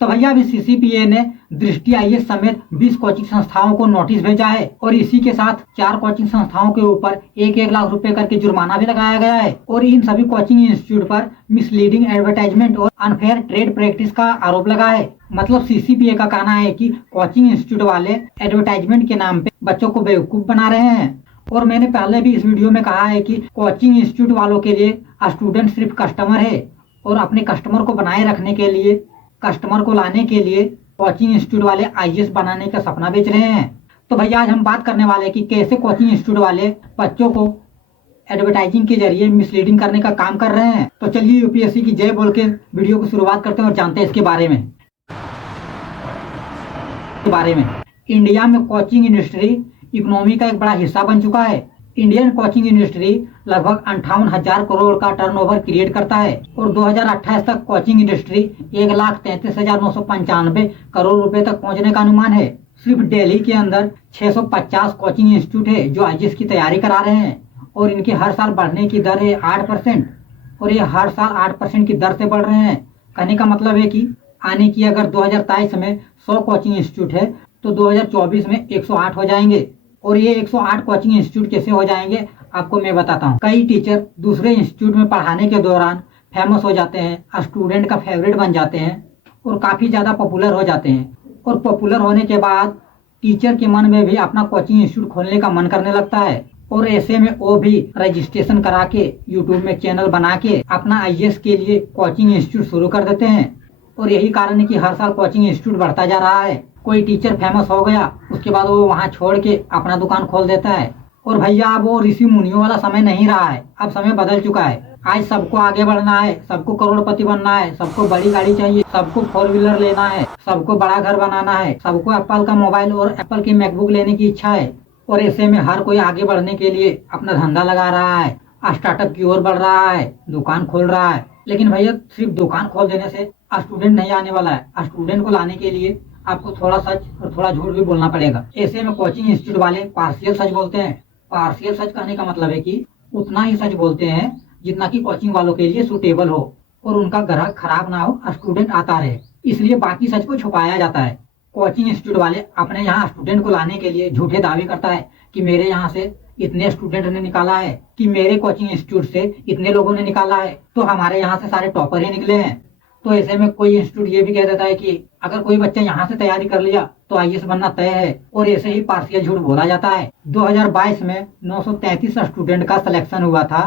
तो भैया अभी सीसीपीए ने दृष्टि आईएएस समेत 20 कोचिंग संस्थाओं को नोटिस भेजा है और इसी के साथ 4 कोचिंग संस्थाओं के ऊपर 1-1 लाख रुपए करके जुर्माना भी लगाया गया है और इन सभी कोचिंग इंस्टीट्यूट पर मिसलीडिंग एडवर्टाइजमेंट और अनफेयर ट्रेड प्रैक्टिस का आरोप लगा है। मतलब सीसीपीए का कहना है कि कोचिंग इंस्टीट्यूट वाले एडवर्टाइजमेंट के नाम पे बच्चों को बेवकूफ बना रहे हैं। और मैंने पहले भी इस वीडियो में कहा है कि कोचिंग इंस्टीट्यूट वालों के लिए स्टूडेंट सिर्फ कस्टमर है और अपने कस्टमर को बनाए रखने के लिए, कस्टमर को लाने के लिए कोचिंग इंस्टीट्यूट वाले आईएएस बनाने का सपना बेच रहे हैं। तो भैया आज हम बात करने वाले हैं कि कैसे कोचिंग इंस्टीट्यूट वाले बच्चों को एडवर्टाइजिंग के जरिए मिसलीडिंग करने का काम कर रहे हैं। तो चलिए यूपीएससी की जय बोल के वीडियो की शुरुआत करते हैं और जानते हैं इसके बारे में। इंडिया में कोचिंग इंडस्ट्री इकोनॉमी का एक बड़ा हिस्सा बन चुका है। इंडियन कोचिंग इंडस्ट्री लगभग 58,000 करोड़ का टर्नओवर क्रिएट करता है और 2028 तक कोचिंग इंडस्ट्री 1,33,995 करोड़ रुपए तक पहुंचने का अनुमान है। सिर्फ दिल्ली के अंदर 650 कोचिंग इंस्टीट्यूट है जो आईएएस की तैयारी करा रहे हैं और इनकी हर साल बढ़ने की दर है 8% और ये हर साल 8% की दर से बढ़ रहे हैं। कहने का मतलब है कि आने की अगर 2023 में 100 कोचिंग इंस्टीट्यूट है तो 2024 में 108 हो जाएंगे। और ये 108 कोचिंग इंस्टीट्यूट कैसे हो जाएंगे आपको मैं बताता हूँ। कई टीचर दूसरे इंस्टीट्यूट में पढ़ाने के दौरान फेमस हो जाते हैं, स्टूडेंट का फेवरेट बन जाते हैं और काफी ज्यादा पॉपुलर हो जाते हैं और पॉपुलर होने के बाद टीचर के मन में भी अपना कोचिंग इंस्टीट्यूट खोलने का मन करने लगता है और ऐसे में वो भी रजिस्ट्रेशन करा के यूट्यूब में चैनल बना के अपना आईएएस के लिए कोचिंग इंस्टीट्यूट शुरू कर देते हैं। और यही कारण है कि हर साल कोचिंग इंस्टीट्यूट बढ़ता जा रहा है। कोई टीचर फेमस हो गया उसके बाद वो वहाँ छोड़ के अपना दुकान खोल देता है। और भैया अब वो ऋषि मुनियों वाला समय नहीं रहा है, अब समय बदल चुका है। आज सबको आगे बढ़ना है, सबको करोड़पति बनना है, सबको बड़ी गाड़ी चाहिए, सबको 4 व्हीलर लेना है, सबको बड़ा घर बनाना है, सबको एप्पल का मोबाइल और एप्पल की मैकबुक लेने की इच्छा है। और ऐसे में हर कोई आगे बढ़ने के लिए अपना धंधा लगा रहा है, स्टार्टअप की ओर बढ़ रहा है, दुकान खोल रहा है। लेकिन भैया सिर्फ दुकान खोल देने से स्टूडेंट नहीं आने वाला है। स्टूडेंट को लाने के लिए आपको थोड़ा सच और थोड़ा झूठ भी बोलना पड़ेगा। ऐसे में कोचिंग इंस्टीट्यूट वाले पार्शियल सच बोलते हैं। पार्शियल सच कहने का मतलब है कि उतना ही सच बोलते हैं जितना कि कोचिंग वालों के लिए सूटेबल हो और उनका ग्राहक खराब ना हो, स्टूडेंट आता रहे, इसलिए बाकी सच को छुपाया जाता है। कोचिंग इंस्टीट्यूट वाले अपने यहाँ स्टूडेंट को लाने के लिए झूठे दावे करता है कि मेरे यहाँ से इतने स्टूडेंट ने निकाला है, कि मेरे कोचिंग इंस्टीट्यूट से इतने लोगों ने निकाला है, तो हमारे यहाँ से सारे टॉपर ही निकले हैं। तो ऐसे में कोई इंस्टीट्यूट ये भी कह देता है कि अगर कोई बच्चा यहाँ से तैयारी कर लिया तो आईएएस बनना तय है और ऐसे ही पार्शियल झूठ बोला जाता है। 2022 में 933 स्टूडेंट का सिलेक्शन हुआ था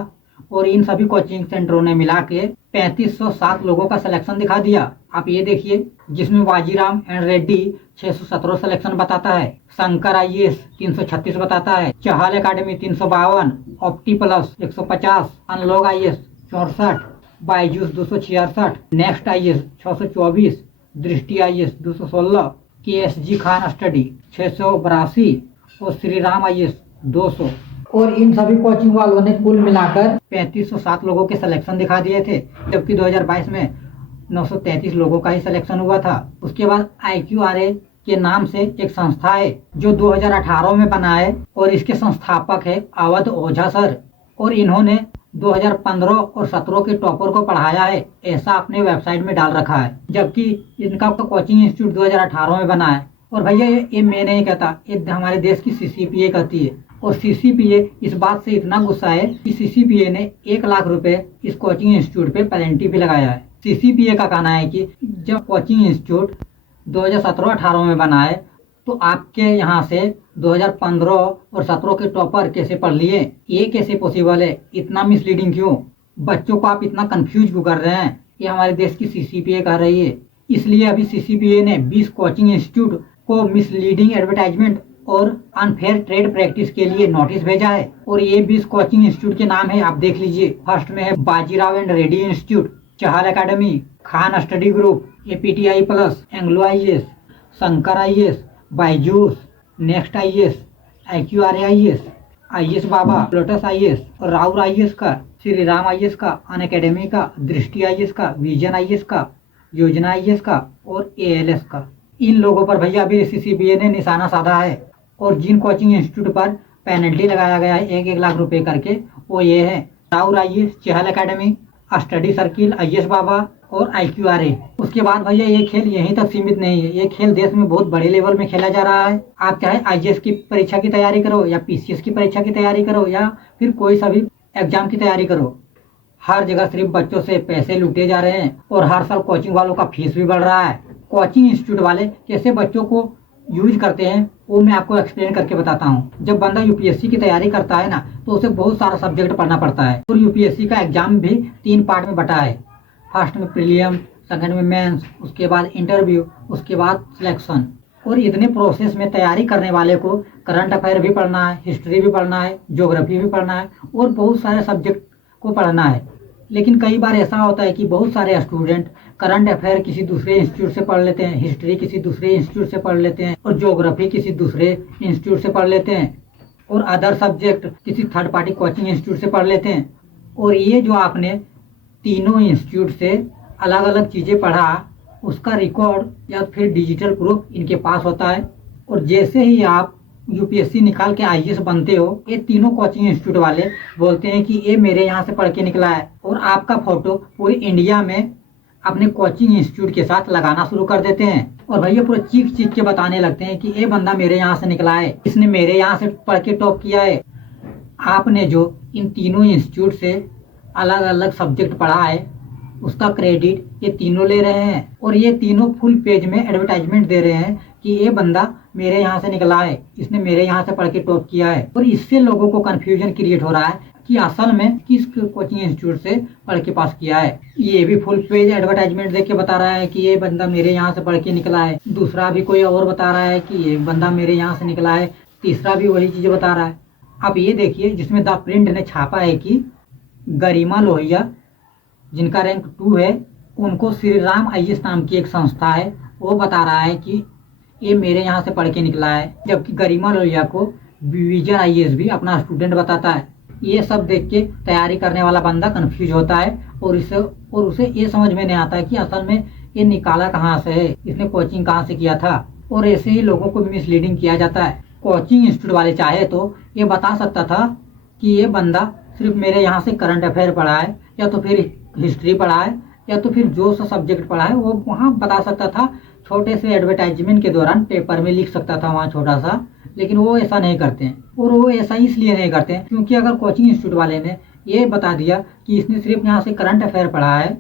और इन सभी कोचिंग सेंटरों ने मिला के 3507 लोगों का सिलेक्शन दिखा दिया। आप ये देखिए, जिसमें बाजीराम एंड रेड्डी 617 सिलेक्शन बताता है, शंकर आईएएस 336 बताता है, चहल एकेडमी 352, ऑप्टी प्लस 150, अनलॉग IAS 64, Byju's 266, next IAS 624, Drishti IAS 216, केएसजी Khan study 682 और श्री राम आईएएस 200। और इन सभी कोचिंग वालों ने कुल मिलाकर 3507 लोगों के सिलेक्शन दिखा दिए थे, जबकि 2022 में 933 लोगों का ही सिलेक्शन हुआ था। उसके बाद IQRA के नाम से एक संस्था है जो 2018 में बना है और इसके संस्थापक है अवध ओझा सर और इन्होंने 2015 और 17 के टॉपर को पढ़ाया है, ऐसा अपने वेबसाइट में डाल रखा है। जबकि इनका कोचिंग इंस्टीट्यूट 2018 में बना है। और भैया ये मैं नहीं कहता, ये हमारे देश की सीसीपीए कहती है। और सीसीपीए इस बात से इतना गुस्सा है कि सीसीपीए ने 1 लाख रुपए इस कोचिंग इंस्टीट्यूट पे पेनल्टी भी लगाया है। सीसीपीए का कहना है कि जब कोचिंग इंस्टीट्यूट 2017-18 में बना है तो आपके यहाँ से 2015 और 17 के टॉपर कैसे पढ़ लिए, ये कैसे पॉसिबल है, इतना मिसलीडिंग क्यों, बच्चों को आप इतना कंफ्यूज क्यों कर रहे हैं, ये हमारे देश की सीसीपीए कह रही है। इसलिए अभी सीसीपीए ने 20 कोचिंग इंस्टीट्यूट को मिसलीडिंग एडवर्टाइजमेंट और अनफेयर ट्रेड प्रैक्टिस के लिए नोटिस भेजा है। और ये 20 कोचिंग इंस्टीट्यूट के नाम है, आप देख लीजिए। फर्स्ट में है Bajirao and Reddy institute, Chahal academy, Khan study group, APTI plus, Anglo IAS, Shankar IAS, Byju's, next IAS, IQRA IAS, IAS Baba, lotus IAS और राउर आईएएस का, श्री राम आईएएस का, अनअकैडमी का, दृष्टि आईएएस का, विजन आईएएस का, योजना आईएएस का और ALS का। इन लोगों पर भैया अभी सीसीबीए ने निशाना साधा है और जिन कोचिंग इंस्टीट्यूट पर पेनल्टी लगाया गया है 1-1 लाख रुपए करके, वो ये है राउर आईएएस, चहल एकेडमी, स्टडी सर्किल, आईएएस बाबा और IQRA। उसके बाद भैया ये खेल यहीं तक सीमित नहीं है, ये खेल देश में बहुत बड़े लेवल में खेला जा रहा है। आप चाहे IAS की परीक्षा की तैयारी करो या PCS की परीक्षा की तैयारी करो या फिर कोई सा भी एग्जाम की तैयारी करो, हर जगह सिर्फ बच्चों से पैसे लूटे जा रहे हैं और हर साल कोचिंग वालों का फीस भी बढ़ रहा है। कोचिंग इंस्टीट्यूट वाले कैसे बच्चों को यूज करते हैं वो मैं आपको एक्सप्लेन करके बताता हूँ। जब बंदा UPSC की तैयारी करता है ना तो उसे बहुत सारा सब्जेक्ट पढ़ना पड़ता है और UPSC का एग्जाम भी 3 पार्ट में बटा है। फर्स्ट में प्रीलियम, सेकंड में मेंस, उसके बाद इंटरव्यू, उसके बाद सिलेक्शन। और इतने प्रोसेस में तैयारी करने वाले को करंट अफेयर भी पढ़ना है, हिस्ट्री भी पढ़ना है, ज्योग्राफी भी पढ़ना है और बहुत सारे सब्जेक्ट को पढ़ना है। लेकिन कई बार ऐसा होता है कि बहुत सारे स्टूडेंट करंट अफेयर किसी दूसरे इंस्टीट्यूट से पढ़ लेते हैं, हिस्ट्री किसी दूसरे इंस्टीट्यूट से पढ़ लेते हैं और ज्योग्राफी किसी दूसरे इंस्टीट्यूट से पढ़ लेते हैं और अदर सब्जेक्ट किसी थर्ड पार्टी कोचिंग इंस्टीट्यूट से पढ़ लेते हैं। और ये जो आपने तीनों इंस्टीट्यूट से अलग अलग चीज़ें पढ़ा उसका रिकॉर्ड या फिर डिजिटल प्रूफ इनके पास होता है। और जैसे ही आप UPSC निकाल के IAS बनते हो, ये तीनों कोचिंग इंस्टीट्यूट वाले बोलते हैं कि ये मेरे यहाँ से पढ़ के निकला है और आपका फोटो पूरी इंडिया में अपने कोचिंग इंस्टीट्यूट के साथ लगाना शुरू कर देते हैं। और भैया पूरा चीख के बताने लगते हैं कि ये बंदा मेरे यहाँ से निकला है, इसने मेरे यहाँ से पढ़ के टॉप किया है। आपने जो इन तीनों इंस्टीट्यूट से अलग अलग सब्जेक्ट पढ़ा है उसका क्रेडिट ये तीनों ले रहे हैं और ये तीनों फुल पेज में एडवर्टाइजमेंट दे रहे हैं कि ये बंदा मेरे यहाँ से निकला है, इसने मेरे यहाँ से पढ़ के टॉप किया है। और इससे लोगों को कंफ्यूजन क्रिएट हो रहा है कि असल में किस कोचिंग इंस्टीट्यूट से पढ़ के पास किया है। ये भी फुल पेज एडवर्टाइजमेंट देख के बता रहा है कि ये बंदा मेरे यहाँ से पढ़ के निकला है, दूसरा भी कोई और बता रहा है कि ये बंदा मेरे यहाँ से निकला है, तीसरा भी वही चीज़ बता रहा है। आप ये देखिए जिसमें द प्रिंट ने छापा है कि गरिमा लोहिया जिनका रैंक 2 है उनको श्री राम IAS नाम की एक संस्था है वो बता रहा है कि ये मेरे यहाँ से पढ़ के निकला है, जबकि गरिमा लोहिया को विजन IAS भी अपना स्टूडेंट बताता है। ये सब देख के तैयारी करने वाला बंदा कंफ्यूज होता है और उसे ये समझ में नहीं आता है कि असल में ये निकाला कहाँ से है, इसने कोचिंग कहाँ से किया था। और ऐसे ही लोगों को मिसलीडिंग किया जाता है। कोचिंग इंस्टीट्यूट वाले चाहे तो ये बता सकता था कि ये बंदा सिर्फ मेरे यहाँ से करंट अफेयर पढ़ा है या तो फिर हिस्ट्री पढ़ा है या तो फिर जो सा सब्जेक्ट पढ़ा है वो वहाँ बता सकता था, छोटे से एडवर्टाइजमेंट के दौरान पेपर में लिख सकता था वहाँ छोटा सा। लेकिन वो ऐसा नहीं करते हैं और वो ऐसा इसलिए नहीं करते हैं क्योंकि अगर कोचिंग इंस्टीट्यूट वाले ने ये बता दिया कि इसने सिर्फ यहाँ से करंट अफेयर पढ़ा है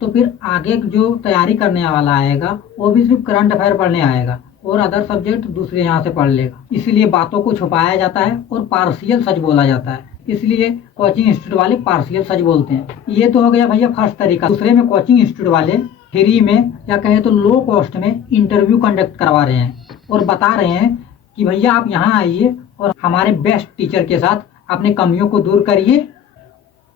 तो फिर आगे जो तैयारी करने वाला आएगा वो भी सिर्फ करंट अफेयर पढ़ने आएगा और अदर सब्जेक्ट दूसरे यहाँ से पढ़ लेगा। इसलिए बातों को छुपाया जाता है और पार्शियल सच बोला जाता है, इसलिए कोचिंग इंस्टीट्यूट वाले पार्शियल सच बोलते हैं। ये तो हो गया भैया फर्स्ट तरीका। दूसरे में कोचिंग इंस्टीट्यूट वाले फ्री में या कहे तो लो कॉस्ट में इंटरव्यू कंडक्ट करवा रहे हैं और बता रहे हैं कि भैया आप यहाँ आइए और हमारे बेस्ट टीचर के साथ अपने कमियों को दूर करिए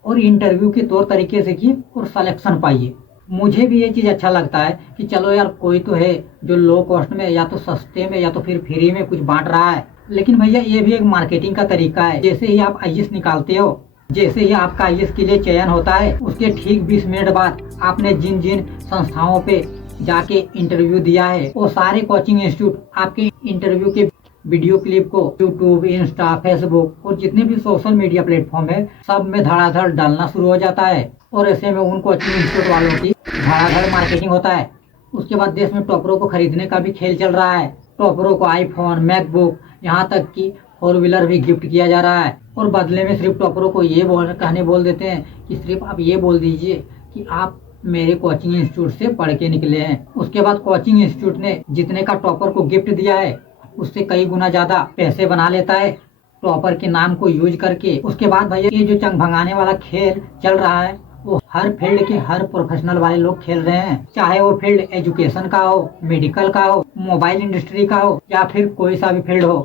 और इंटरव्यू के तौर तरीके से किए और सिलेक्शन पाइए। मुझे भी ये चीज़ अच्छा लगता है कि चलो यार कोई तो है जो लो कॉस्ट में या तो सस्ते में या तो फिर फ्री में कुछ बांट रहा है। लेकिन भैया ये भी एक मार्केटिंग का तरीका है। जैसे ही आप IAS निकालते हो, जैसे ही आपका IAS के लिए चयन होता है उसके ठीक 20 मिनट बाद आपने जिन जिन संस्थाओं पे जाके इंटरव्यू दिया है वो सारे कोचिंग इंस्टीट्यूट आपके इंटरव्यू के वीडियो क्लिप को यूट्यूब, इंस्टा, फेसबुक और जितने भी सोशल मीडिया प्लेटफॉर्म है सब में धड़ाधड़ डालना शुरू हो जाता है और ऐसे में उन कोचिंग इंस्टीट्यूट वालों की धड़ाधड़ मार्केटिंग होता है। उसके बाद देश में टॉपरों को खरीदने का भी खेल चल रहा है। टॉपरों को आईफोन, मैकबुक, यहाँ तक कि 4 व्हीलर भी गिफ्ट किया जा रहा है और बदले में सिर्फ टॉपरों को ये बोल देते हैं कि सिर्फ आप ये बोल दीजिए कि आप मेरे कोचिंग इंस्टीट्यूट से पढ़ के निकले हैं। उसके बाद कोचिंग इंस्टीट्यूट ने जितने का टॉपर को गिफ्ट दिया है उससे कई गुना ज्यादा पैसे बना लेता है टॉपर के नाम को यूज करके। उसके बाद भैया ये जो चंग भंगाने वाला खेल चल रहा है वो हर फील्ड के हर प्रोफेशनल वाले लोग खेल रहे हैं, चाहे वो फील्ड एजुकेशन का हो, मेडिकल का हो, मोबाइल इंडस्ट्री का हो या फिर कोई सा भी फील्ड हो।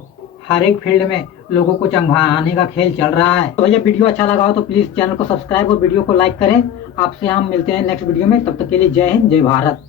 हर एक फील्ड में लोगों को चंग भंगाने का खेल चल रहा है। तो भैया वीडियो अच्छा लगा हो तो प्लीज चैनल को सब्सक्राइब और वीडियो को लाइक करें। आपसे हम मिलते हैं नेक्स्ट वीडियो में, तब तक के लिए जय हिंद, जय भारत।